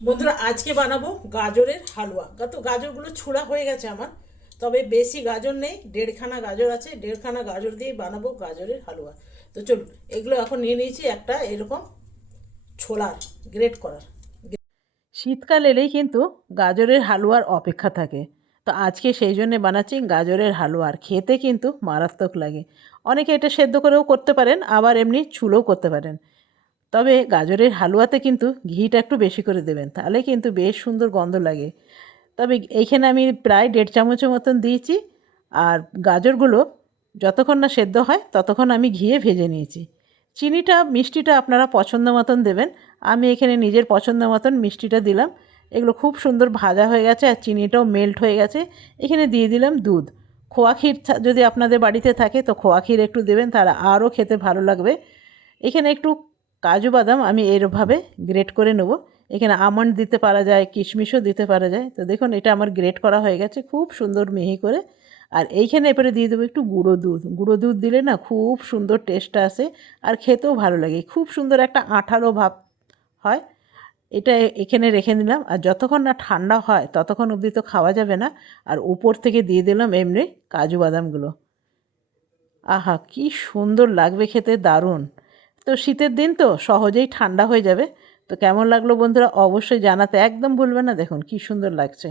বন্ধুরা আজকে বানাবো গাজরের হালুয়া। তো গাজরগুলো ছোড়া হয়ে গেছে আমার, তবে বেশি গাজর নেই, দেড়খানা গাজর আছে, দেড়খানা গাজর দিয়ে বানাবো গাজরের হালুয়া। তো চলুন, এগুলো এখন নিয়ে নিয়েছি একটা এরকম ছোলার, গ্রেট করার। শীতকাল এলেই কিন্তু গাজরের হালুয়ার অপেক্ষা থাকে। তো আজকে সেই জন্যে বানাচ্ছি গাজরের হালুয়ার, খেতে কিন্তু মারাত্মক লাগে। অনেকে এটা সেদ্ধ করেও করতে পারেন, আবার এমনি চুলোও করতে পারেন। তবে গাজরের হালুয়াতে কিন্তু ঘিটা একটু বেশি করে দেবেন, তাহলে কিন্তু বেশ সুন্দর গন্ধ লাগে। তবে এইখানে আমি প্রায় 1.5 চামচের মতন দিয়েছি। আর গাজরগুলো যতক্ষণ না সেদ্ধ হয় ততক্ষণ আমি ঘিয়ে ভেজে নিয়েছি। চিনিটা মিষ্টিটা আপনারা পছন্দ মতন দেবেন। আমি এখানে নিজের পছন্দ মতন মিষ্টিটা দিলাম। এগুলো খুব সুন্দর ভাজা হয়ে গেছে আর চিনিটাও মেল্ট হয়ে গেছে। এখানে দিয়ে দিলাম দুধ। খোয়া ক্ষীর যদি আপনাদের বাড়িতে থাকে তো খোয়া ক্ষীর একটু দেবেন, তাহলে আরও খেতে ভালো লাগবে। এখানে একটু কাজু বাদাম আমি এরভাবে গ্রেট করে নেব। এখানে আমন্ড দিতে পারা যায়, কিশমিশও দিতে পারা যায়। তো দেখুন এটা আমার গ্রেট করা হয়ে গেছে খুব সুন্দর মিহি করে। আর এইখানে এবারে দিয়ে দেবো একটু গুঁড়ো দুধ। গুঁড়ো দুধ দিলে না খুব সুন্দর টেস্টটা আসে আর খেতেও ভালো লাগে, খুব সুন্দর একটা আঠালো ভাব হয়। এটা এখানে রেখে দিলাম, আর যতক্ষণ না ঠান্ডা হয় ততক্ষণ অবধি তো খাওয়া যাবে না। আর উপর থেকে দিয়ে দিলাম এমনি কাজু বাদামগুলো। আহা কি সুন্দর লাগবে খেতে, দারুণ। তো শীতের দিন তো সহজেই ঠান্ডা হয়ে যাবে। তো কেমন লাগলো বন্ধুরা অবশ্যই জানাতে একদম ভুলবেন না। দেখুন কি সুন্দর লাগছে।